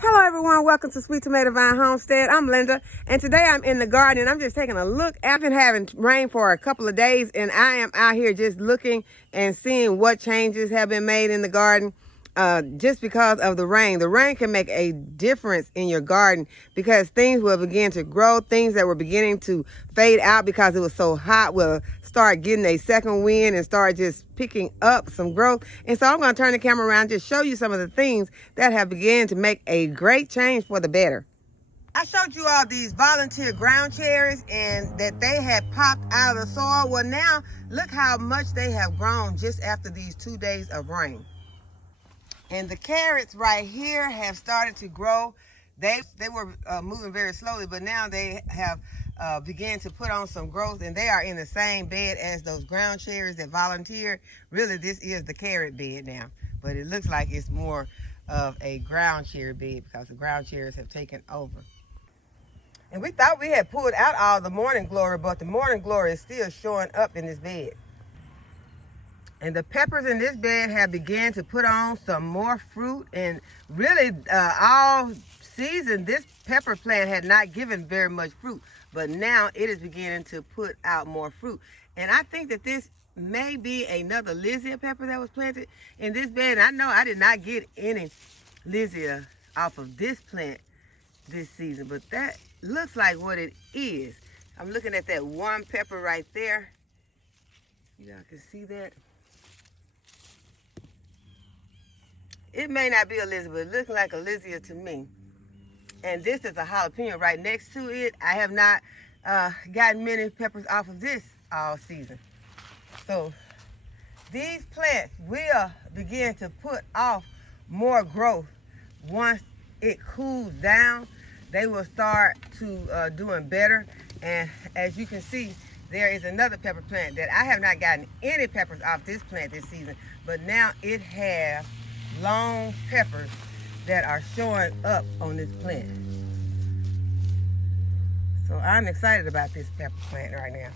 Hello everyone, welcome to Sweet Tomato Vine Homestead. I'm Linda, and today I'm in the garden and I'm just taking a look. I've been having rain for a couple of days and I am out here just looking and seeing what changes have been made in the garden just because of the rain. The rain can make a difference in your garden because things will begin to grow. Things that were beginning to fade out because it was so hot will start getting a second wind and start just picking up some growth. And so I'm going to turn the camera around and just show you some of the things that have begun to make a great change for the better. I showed you all these volunteer ground cherries and that they had popped out of the soil. Well, now look how much they have grown just after these 2 days of rain. And the carrots right here have started to grow. They were moving very slowly, but now they have began to put on some growth, and they are in the same bed as those ground cherries that volunteered. Really, this is the carrot bed now, but it looks like it's more of a ground cherry bed because the ground cherries have taken over. And we thought we had pulled out all the morning glory, but the morning glory is still showing up in this bed. And the peppers in this bed have begun to put on some more fruit. And really, all season, this pepper plant had not given very much fruit. But now it is beginning to put out more fruit. And I think that this may be another Lysia pepper that was planted in this bed. And I know I did not get any Lysia off of this plant this season. But that looks like what it is. I'm looking at that one pepper right there. Y'all can see that. It may not be a Lysia, but it looks like a Lysia to me. And this is a jalapeno right next to it. I have not gotten many peppers off of this all season. So these plants will begin to put off more growth. Once it cools down, they will start to doing better. And as you can see, there is another pepper plant that I have not gotten any peppers off this plant this season, but now it has long peppers that are showing up on this plant. So I'm excited about this pepper plant right now.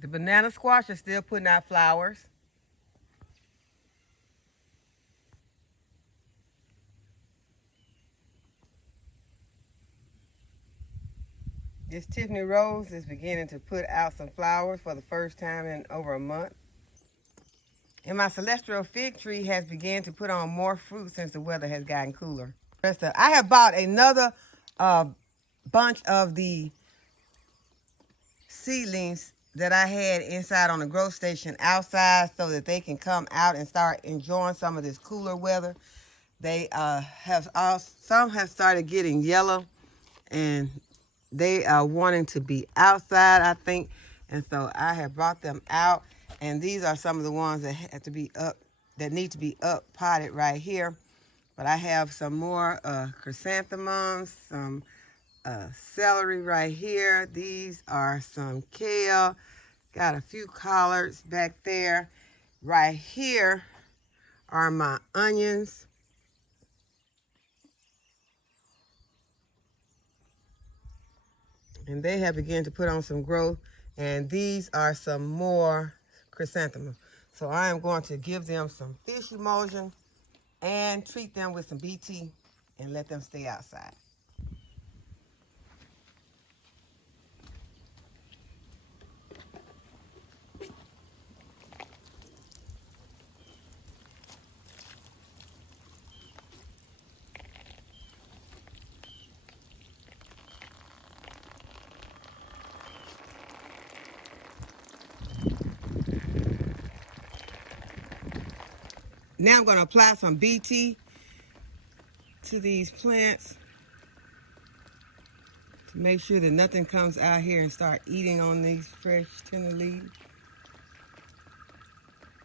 The banana squash is still putting out flowers. This Tiffany rose is beginning to put out some flowers for the first time in over a month. And my celestial fig tree has begun to put on more fruit since the weather has gotten cooler. I have bought another bunch of the seedlings that I had inside on the grow station outside so that they can come out and start enjoying some of this cooler weather. They some have started getting yellow and they are wanting to be outside, I think. And so I have brought them out. And these are some of the ones that have to be up, that need to be up potted right here. But I have some more chrysanthemums, some celery right here. These are some kale. Got a few collards back there. Right here are my onions. And they have begun to put on some growth. And these are some more chrysanthemums. So I am going to give them some fish emulsion and treat them with some BT and let them stay outside. Now I'm going to apply some BT to these plants to make sure that nothing comes out here and start eating on these fresh tender leaves.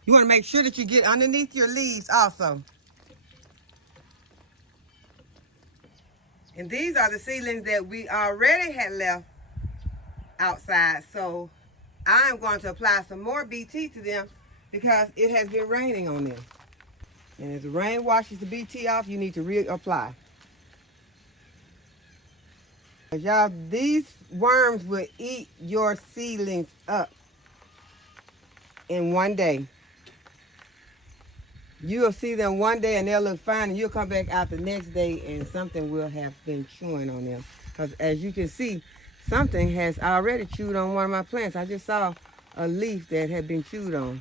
You want to make sure that you get underneath your leaves also. And these are the seedlings that we already had left outside. So I'm going to apply some more BT to them because it has been raining on them. And as the rain washes the BT off, you need to reapply. Y'all, these worms will eat your seedlings up in one day. You'll see them one day and they'll look fine, and you'll come back out the next day and something will have been chewing on them. Because as you can see, something has already chewed on one of my plants. I just saw a leaf that had been chewed on.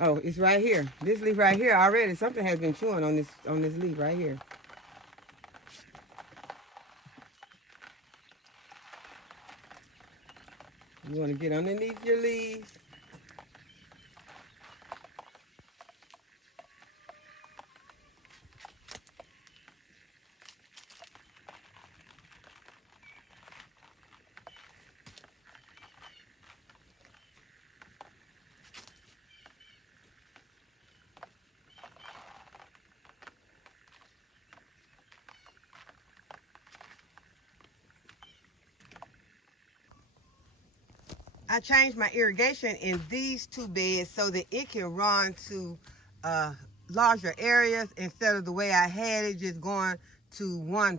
Oh, it's right here. This leaf right here already, something has been chewing on this leaf right here. You want to get underneath your leaves. I changed my irrigation in these two beds so that it can run to larger areas instead of the way I had it just going to one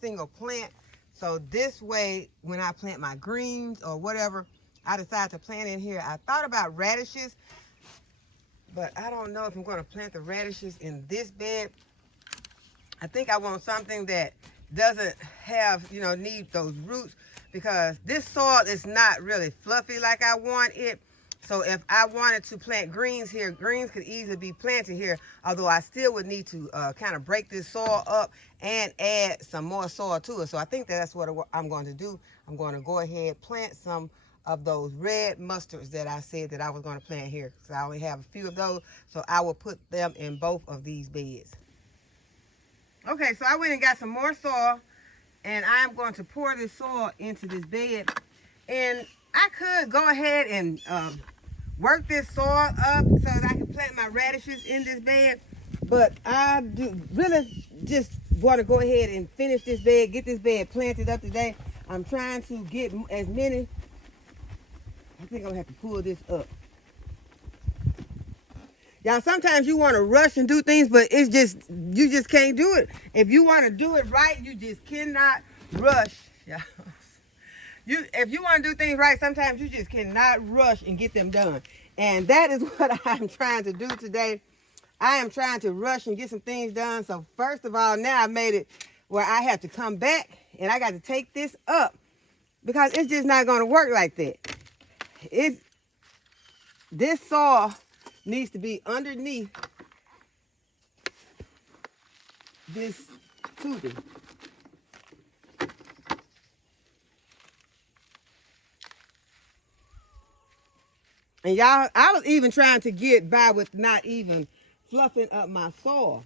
single plant. So this way, when I plant my greens or whatever I decide to plant in here, I thought about radishes, but I don't know if I'm going to plant the radishes in this bed. I think I want something that doesn't have, need those roots, because this soil is not really fluffy like I want it. So if I wanted to plant greens here, greens could easily be planted here, although I still would need to kind of break this soil up and add some more soil to it. So I think that's what I'm going to do. I'm going to go ahead, plant some of those red mustards that I said that I was going to plant here. So I only have a few of those, so I will put them in both of these beds. Okay, so I went and got some more soil, and I'm going to pour this soil into this bed. And I could go ahead and work this soil up so that I can plant my radishes in this bed, but I do really just want to go ahead and finish this bed, get this bed planted up today. I'm trying to get as many. I think I'm going to have to pull this up. Y'all, sometimes you want to rush and do things, but it's just, you just can't do it. If you want to do it right, you just cannot rush. Y'all. If you want to do things right, sometimes you just cannot rush and get them done. And that is what I'm trying to do today. I am trying to rush and get some things done. So first of all, now I made it where I have to come back and I got to take this up, because it's just not going to work like that. This soil needs to be underneath this tubing. And y'all, I was even trying to get by with not even fluffing up my soil,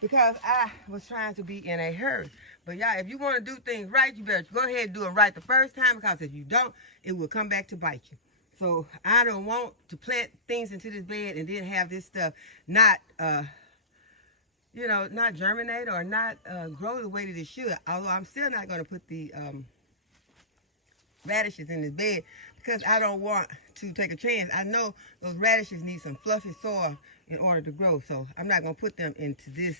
because I was trying to be in a hurry. But y'all, if you want to do things right, you better go ahead and do it right the first time, because if you don't, it will come back to bite you. So I don't want to plant things into this bed and then have this stuff not, not germinate or not grow the way that it should. Although I'm still not going to put the radishes in this bed, because I don't want to take a chance. I know those radishes need some fluffy soil in order to grow. So I'm not going to put them into this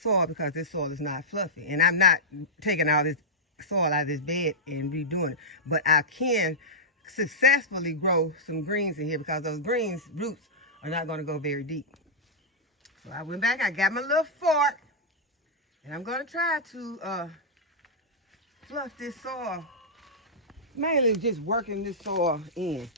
soil, because this soil is not fluffy. And I'm not taking all this soil out of this bed and redoing it. But I can successfully grow some greens in here, because those greens roots are not going to go very deep. So I went back, I got my little fork, and I'm going to try to fluff this soil, mainly just working this soil in.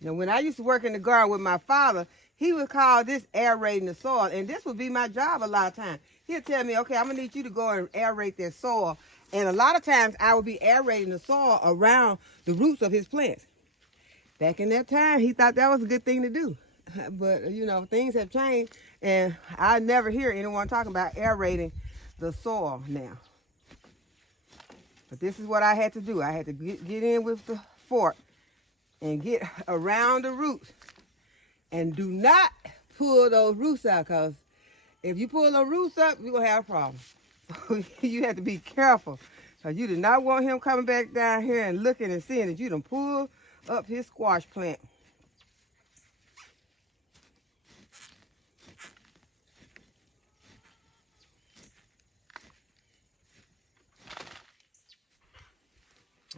Now, when I used to work in the garden with my father, he would call this aerating the soil, and this would be my job a lot of times. He'd tell me, okay, I'm going to need you to go and aerate this soil. And a lot of times I would be aerating the soil around the roots of his plants. Back in that time, he thought that was a good thing to do. But, things have changed, and I never hear anyone talking about aerating the soil now. But this is what I had to do. I had to get in with the fork and get around the roots. And do not pull those roots out, because if you pull the roots up, you're going to have a problem. So you have to be careful Cause you do not want him coming back down here and looking and seeing that you done pulled up his squash plant.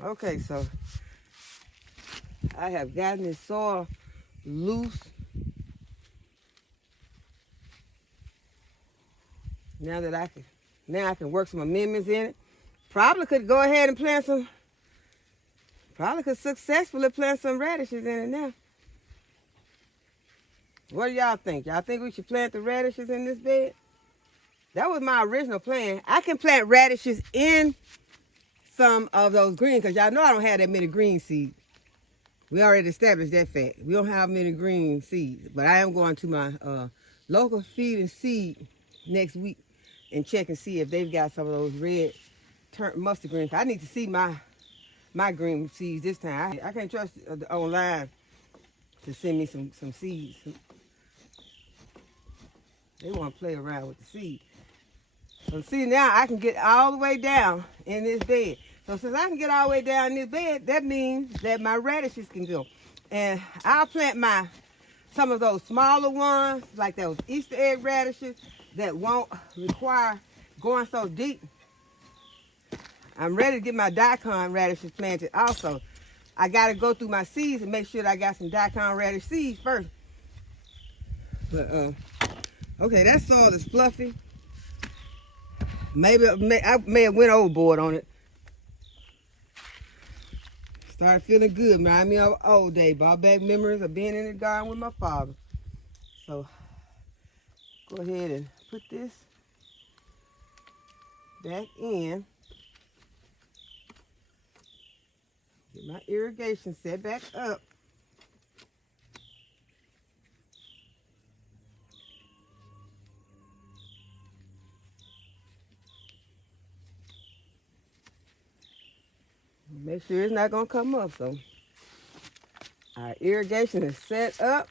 Okay, so I have gotten this soil loose. Now that I can work some amendments in it. Probably could go ahead and plant some, probably could successfully plant some radishes in it now. What do y'all think? Y'all think we should plant the radishes in this bed? That was my original plan. I can plant radishes in some of those greens, because y'all know I don't have that many green seeds. We already established that fact. We don't have many green seeds, but I am going to my local feed and seed next week and check and see if they've got some of those red mustard greens. I need to see my green seeds this time. I can't trust online to send me some seeds. They want to play around with the seed. So see, now I can get all the way down in this bed. So since I can get all the way down in this bed, that means that my radishes can go. And I'll plant some of those smaller ones, like those Easter egg radishes, that won't require going so deep. I'm ready to get my daikon radishes planted also. I got to go through my seeds and make sure that I got some daikon radish seeds first. But, okay, that soil is fluffy. Maybe I may have went overboard on it. Started feeling good. Remind me of old day. Brought back memories of being in the garden with my father. So, go ahead and put this back in. Get my irrigation set back up. Make sure it's not going to come up. So our irrigation is set up.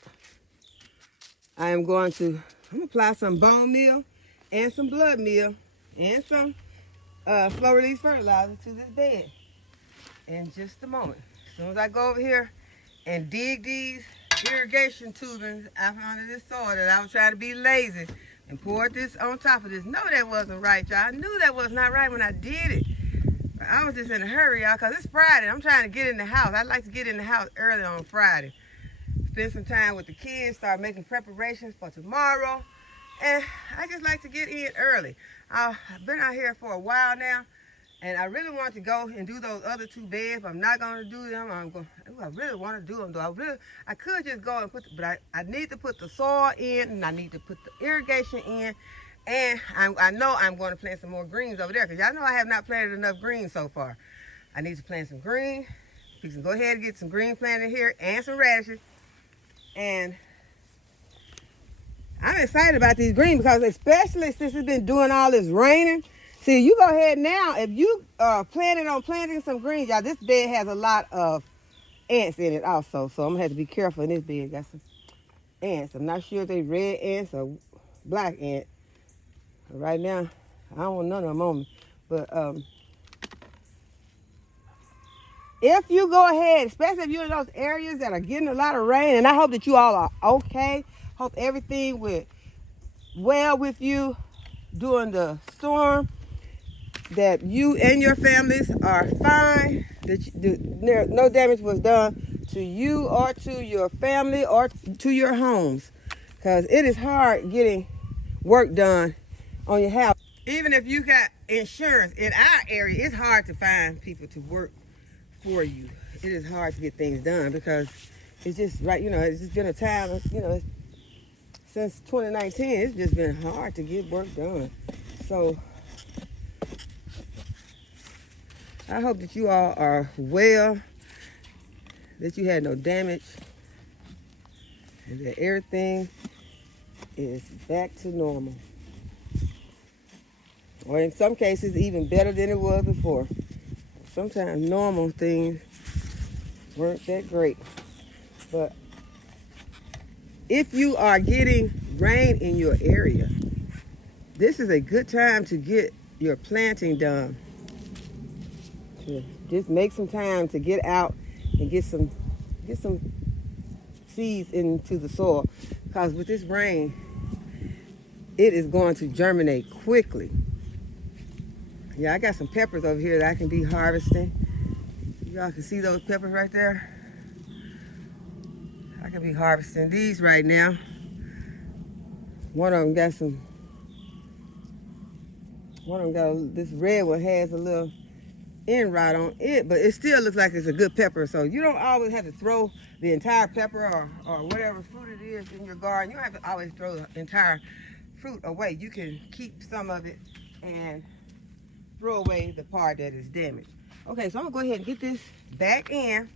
I'm going to apply some bone meal and some blood meal and some slow release fertilizer to this bed in just a moment. As soon as I go over here and dig these irrigation tubings out under this soil that I was trying to be lazy and pour this on top of this. No, that wasn't right, y'all. I knew that was not right when I did it. But I was just in a hurry, y'all, because it's Friday. I'm trying to get in the house. I like to get in the house early on Friday. Spend some time with the kids, start making preparations for tomorrow. And I just like to get in early. I've been out here for a while now, and I really want to go and do those other two beds, but I'm not going to do them. I really want to do them, though. I could just go and but I need to put the soil in, and I need to put the irrigation in, and I know I'm going to plant some more greens over there, because y'all know I have not planted enough greens so far. I need to plant some green. We can go ahead and get some green planted here and some radishes. And I'm excited about these greens, because especially since it's been doing all this raining. See, you go ahead now, if you are planning on planting some greens, y'all, this bed has a lot of ants in it also. So I'm going to have to be careful in this bed. Got some ants. I'm not sure if they red ants or black ants. Right now, I don't want none of them on me. But if you go ahead, especially if you're in those areas that are getting a lot of rain, and I hope that you all are okay. Hope everything went well with you during the storm, that you and your families are fine, that no damage was done to you or to your family or to your homes, because it is hard getting work done on your house. Even if you got insurance, in our area, it's hard to find people to work for you. It is hard to get things done, because it's just right, it's just been a time, since 2019, it's just been hard to get work done. So I hope that you all are well, that you had no damage, and that everything is back to normal. Or in some cases, even better than it was before. Sometimes normal things weren't that great. But if you are getting rain in your area, this is a good time to get your planting done. to just make some time to get out and get some seeds into the soil, because with this rain it is going to germinate quickly. Yeah, I got some peppers over here that I can be harvesting. Y'all can see those peppers right there. I can be harvesting these right now. One of them got this red one has a little end rot on it, but it still looks like it's a good pepper. So you don't always have to throw the entire pepper or whatever fruit it is in your garden. You don't have to always throw the entire fruit away. You can keep some of it and throw away the part that is damaged. Okay, so I'm gonna go ahead and get this back in.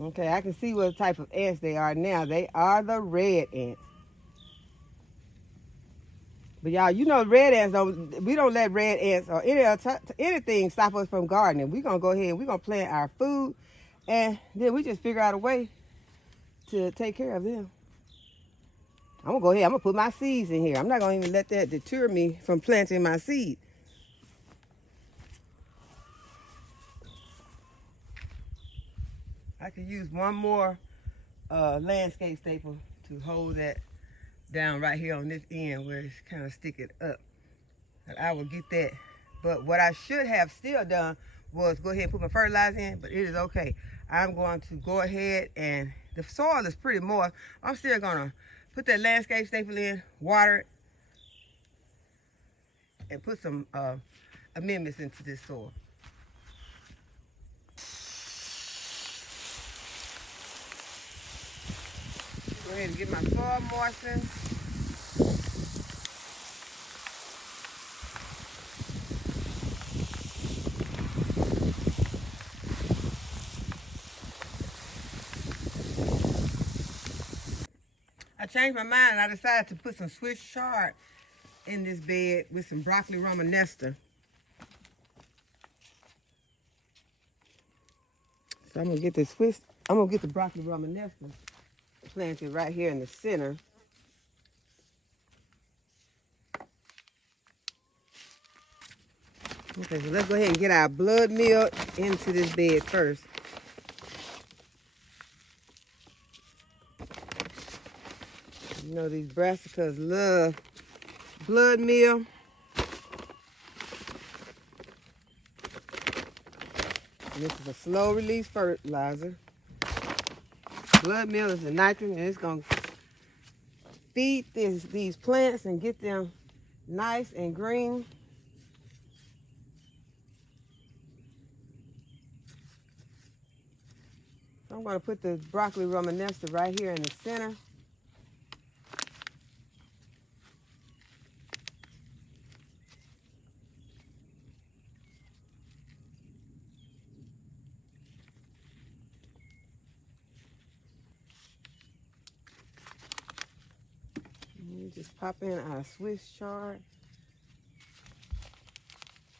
Okay, I can see what type of ants they are now. They are the red ants. But y'all, you know, we don't let red ants or anything stop us from gardening. We're going to go ahead and we're going to plant our food, and then we just figure out a way to take care of them. I'm going to go ahead, I'm going to put my seeds in here. I'm not going to even let that deter me from planting my seed. I could use one more landscape staple to hold that down right here on this end where it's kind of sticking up. And I will get that. But what I should have still done was go ahead and put my fertilizer in, but it is okay. I'm going to go ahead, and the soil is pretty moist. I'm still gonna put that landscape staple in, water it, and put some amendments into this soil. Go ahead and get my soil moistened. I changed my mind and I decided to put some Swiss chard in this bed with some broccoli romanesca. So I'm gonna get the broccoli romanesca planted right here in the center. Okay, so let's go ahead and get our blood meal into this bed first. You know, these brassicas love blood meal. And this is a slow release fertilizer. Blood meal is a nitrogen, and it's gonna feed these plants and get them nice and green. So I'm gonna put the broccoli romanesca right here in the center. Just pop in our Swiss chard,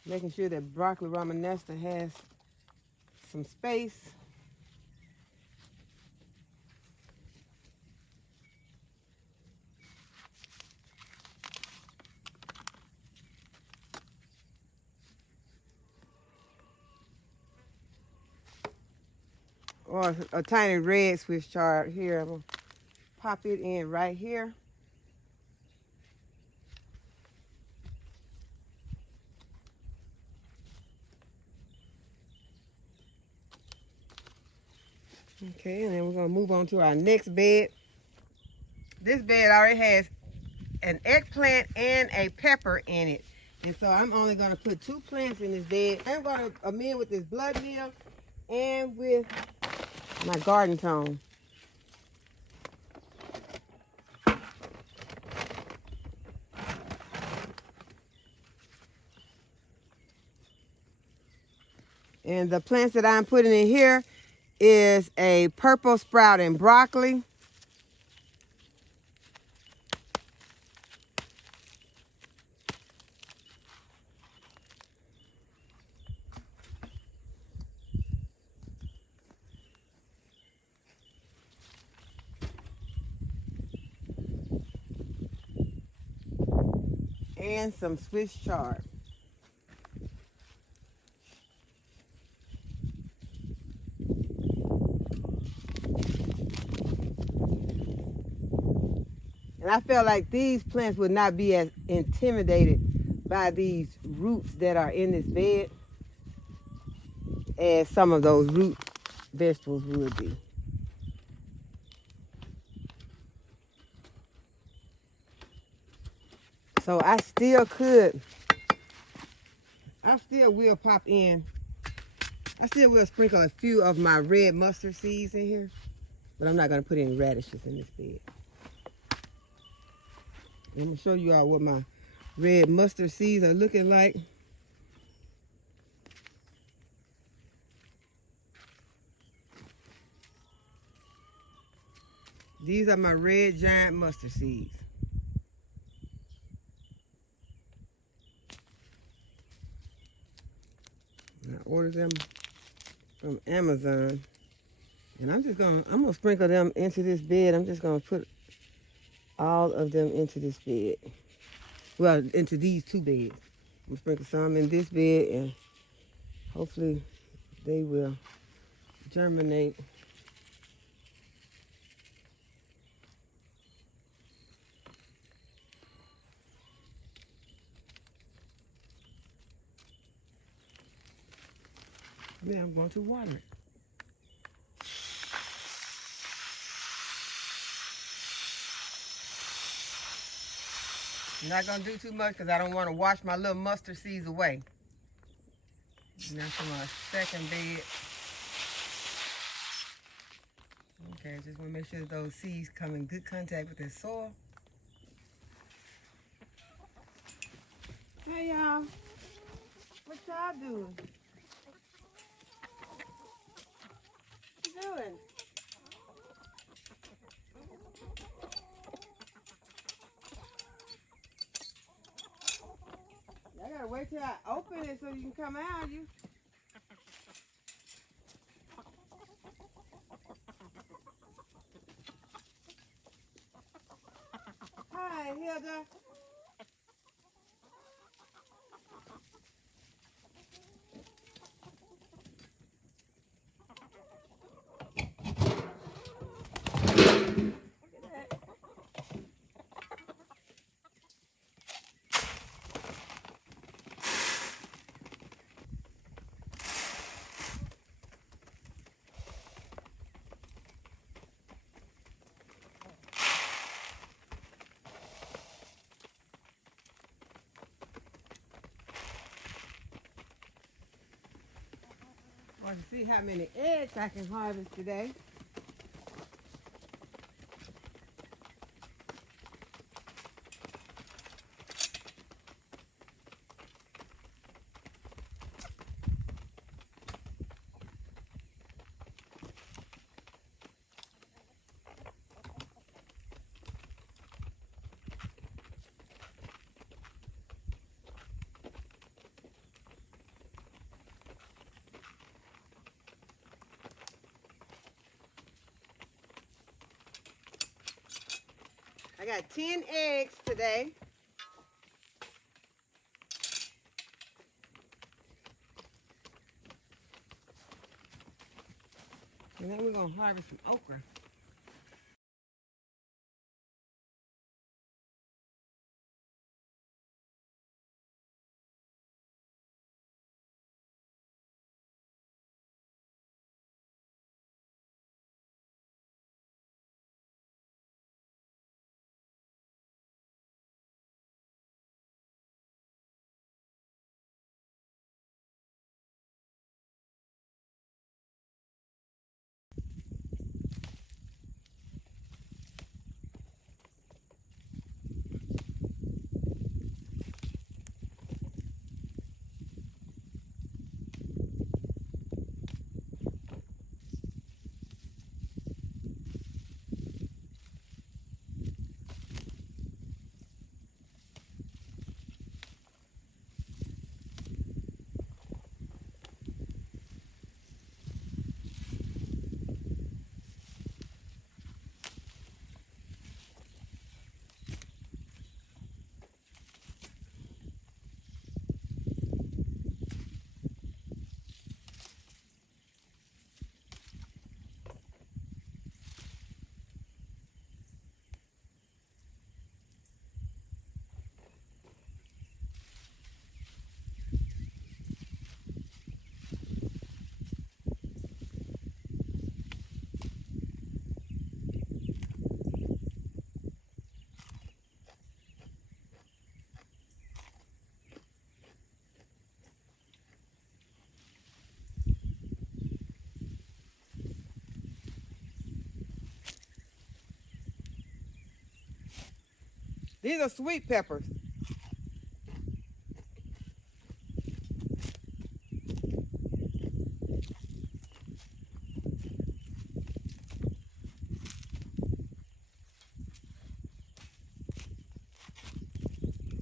making sure that broccoli romanesca has some space. Or a tiny red Swiss chard here. I'm gonna pop it in right here. Okay, and then we're gonna move on to our next bed. This bed already has an eggplant and a pepper in it. And so I'm only gonna put 2 plants in this bed. I'm gonna amend with this blood meal and with my garden tone. And the plants that I'm putting in here is a purple sprouting broccoli, and some Swiss chard. And I felt like these plants would not be as intimidated by these roots that are in this bed as some of those root vegetables would be. So I still will pop in. I still will sprinkle a few of my red mustard seeds in here, but I'm not going to put any radishes in this bed. I'm going to show you all what my red mustard seeds are looking like. These are my red giant mustard seeds. I ordered them from Amazon, and I'm gonna sprinkle them into this bed. I'm just gonna put all of them into this bed. Well, into these two beds. I'm gonna sprinkle some in this bed, and hopefully they will germinate. Then I'm going to water it. I'm not going to do too much because I don't want to wash my little mustard seeds away. Now for my second bed. Okay, just want to make sure that those seeds come in good contact with the soil. Hey y'all, what y'all doing? What you doing? I gotta wait till I open it so you can come out. Hi, Hilda. I want to see how many eggs I can harvest today. I got 10 eggs today. And then we're going to harvest some okra. These are sweet peppers.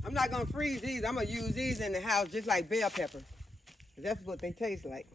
I'm not gonna freeze these. I'm gonna use these in the house just like bell peppers. That's what they taste like.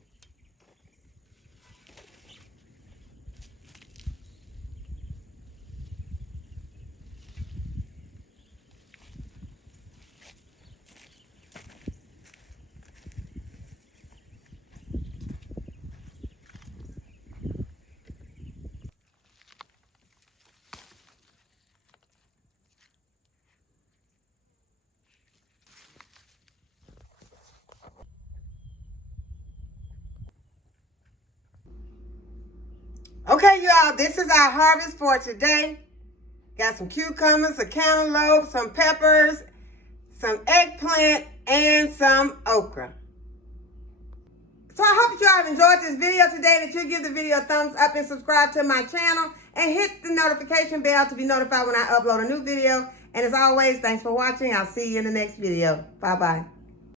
Okay, y'all, this is our harvest for today. Got some cucumbers, a cantaloupe, some peppers, some eggplant, and some okra. So I hope you all have enjoyed this video today, that you give the video a thumbs up and subscribe to my channel and hit the notification bell to be notified when I upload a new video. And as always, thanks for watching. I'll see you in the next video. Bye-bye.